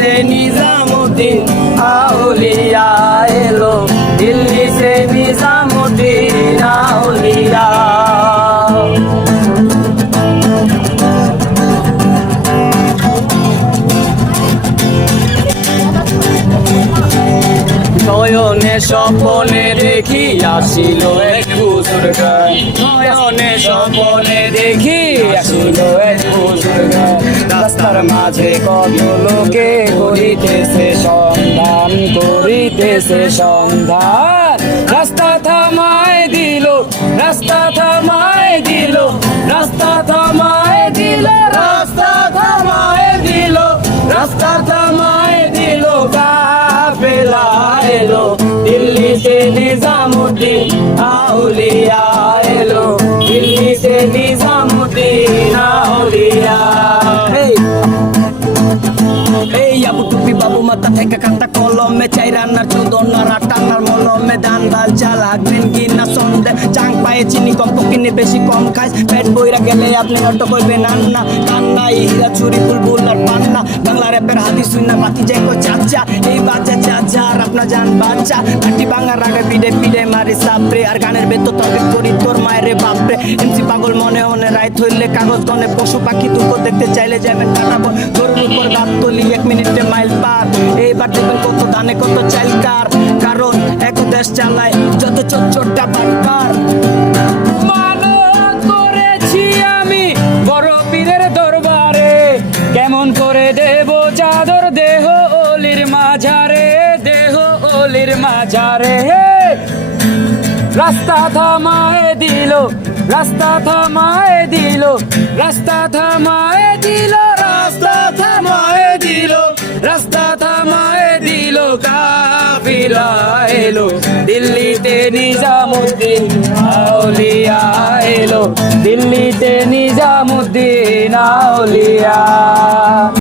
সে নিজামুদ্দিন, আউলিয়া এলো। দিল্লি সে নিজামুদ্দিন, আউলিয়া। নয়নে স্বপনে দেখি আসিল এক বুজুর্গ নয়নে স্বপনে দেখি আসিল এক বুজুর্গ রাস্তার মাঝে কত লোকে করিতেছে সন্ধান করিতেছে সন্ধান। রাস্তা থামায় দিল, রাস্তা থামায় দিল, রাস্তা থামায় দিল, রাস্তা থামায় দিল, রাস্তা থামায় দিল, কাফেলা এলো। দিল্লি সে নিজামুদ্দিন, আউলিয়া কান্তা কলমে চাই রান্নার চোদনার টান্নার মলমে দান ডাল চাল। হাগবেন কি না সন্ধে, চাং পায়ে চিনি কম কিনে বেশি কম খাইস পেট বইরা গেলে আপনি অটো কইবেন আন্না। কান্না, ইহিরা হীরা চুরি বুলবুল আর পান্না। বাংলা র্যাপের হাতি শুননা বাকি যাই কো চাচা, এই বাচ্চা চাচা আপনার জান বাচ্চা। কাটি বাংলা রাগে পিডে পিডে মারি সাপরে। আর গানের ভেতর তবে করি তোর মায়ের বাপরে। এমসি পাগল মনে মনে রায় ধরলে কাগজ গনে পশু পাখি দুঃখ দেখতে চাইলে যাবেন কাটাবো গরুর উপর দাঁত তুলি এক মিনিটে মাইল পার। এইবার দেখবেন কত ধানে কত চাইলকার কারণ এক দেশ চালায় যত বড় পীরের দরবারে। কেমন করে দেব চাদর দেহ অলির মাঝারে? অলির মাঝারে রাস্তা থামায় দিল, রাস্তা থামায় দিল, রাস্তা থামায় দিল, রাস্তা থামায় দিল, রাস্তা থামায় দিল, কাফিলা এলো, দিল্লিতে নিজামুদ্দিন আউলিয়া এলো, দিল্লিতে নিজামুদ্দিন আউলিয়া।